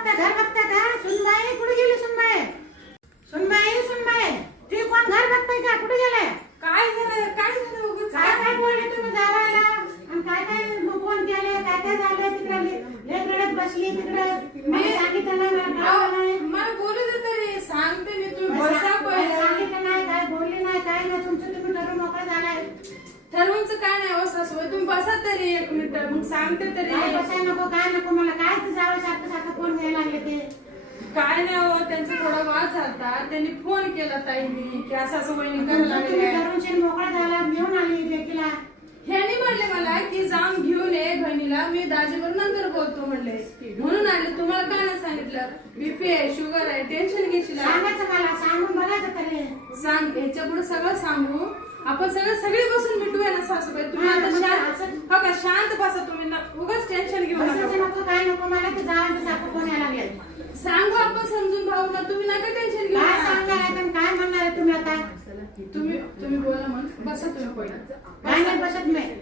बघता घर बघता का? सुनबाई कुठे गेली? सुनबाई सुनबाई सुनबाई ती कोण घर बघताय का? कुठे गेलाय? काय झालं काय झालं उगाच? काय काय बोलले तुम्ही जावायला? आणि काय काय फोन केले? काय काय झालं? तिकडे लेकरडत बसली तिकडे मी सांगितलं नाही मला काय नाही. मला बोलू दे तरी सांगते मी. तुम्ही बसा पहिले. सांगितलं नाही काय बोलली नाही काय नाही. तुमचं तुम्ही ठरवून मोकळं झालाय. ठरवूनच काय नाही हो सासूबाई. तुम्ही बसा तरी एक मिनिट मग सांगते तरी. काय बसाय नको काय नको मला काय ते जावं सारखं सारखं फोन घ्यायला लागले ते. काय नाही हो त्यांचा थोडा वाद झाला. त्यांनी फोन केला ताईंनी की असं असं वहिनी करायला तुम्ही लागले. ठरवून मोकळा झाला घेऊन आली लेकीला. ह्यानी म्हणले मला की जाऊन घेऊन ये बहिणीला. मी दाजीवर नंतर बोलतो म्हणले म्हणून आले. तुम्हाला काय नाही सांगितलं? बीपी आहे शुगर आहे टेन्शन घेशील. सांगायचं मला सांगून बघायचं तरी. सांग ह्याच्या पुढे सगळं सांगू आपण. सगळे बसून भेटूया ना सासूबाई. तुम्ही आता शांत हो का? शांत बसा तुम्ही ना. उगाच टेन्शन घेऊ नका. नको काय नको मला ते जावं सारखं फोन यायला लागले. सांगू आपण समजून भाऊ ना. तुम्ही नका टेन्शन घेऊ. काय सांगणार आहे पण काय म्हणणार आहे तुम्ही आता? तुम्ही बोला म्हणून बसा तुम्ही पहिला. काय नाही बसत नाही.